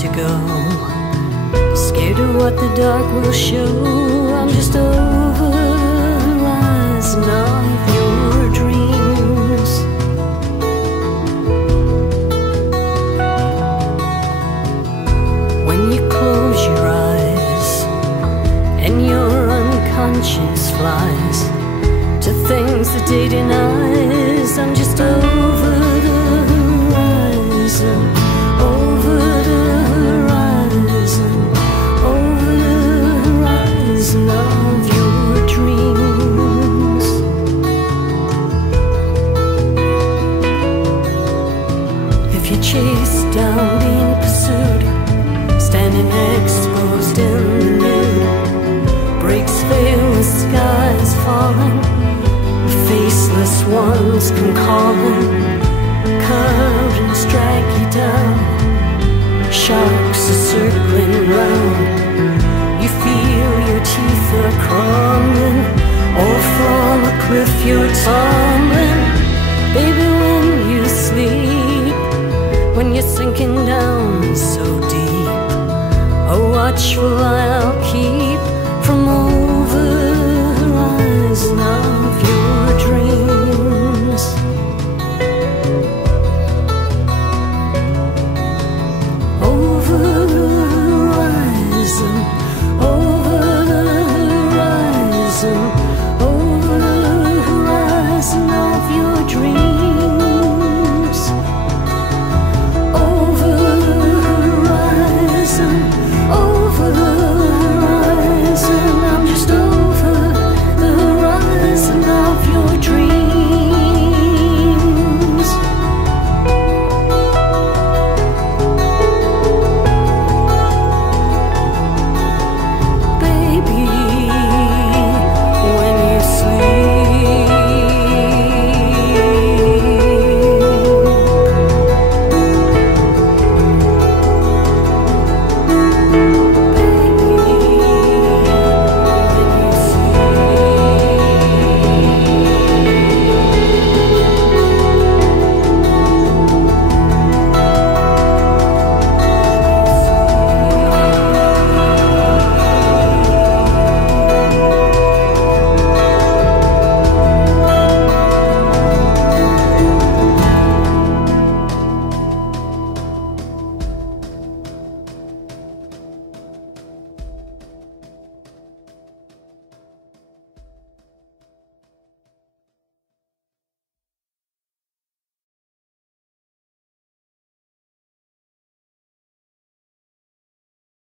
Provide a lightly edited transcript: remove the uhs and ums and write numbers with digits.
to go, scared of what the dark will show. I'm just over the horizon of your dreams. When you close your eyes and your unconscious flies to things the day denies, I'm just over the horizon, over the horizon, over the horizon of your dreams. If you're chased down, being pursued, standing exposed in the nude, breaks fail, the sky's falling, faceless ones come calling, currents drag you down, sharks are circling round. You feel your teeth are crumbling, or from a cliff you're tumbling. Baby, when you sleep, when you're sinking down so deep, a watchful eye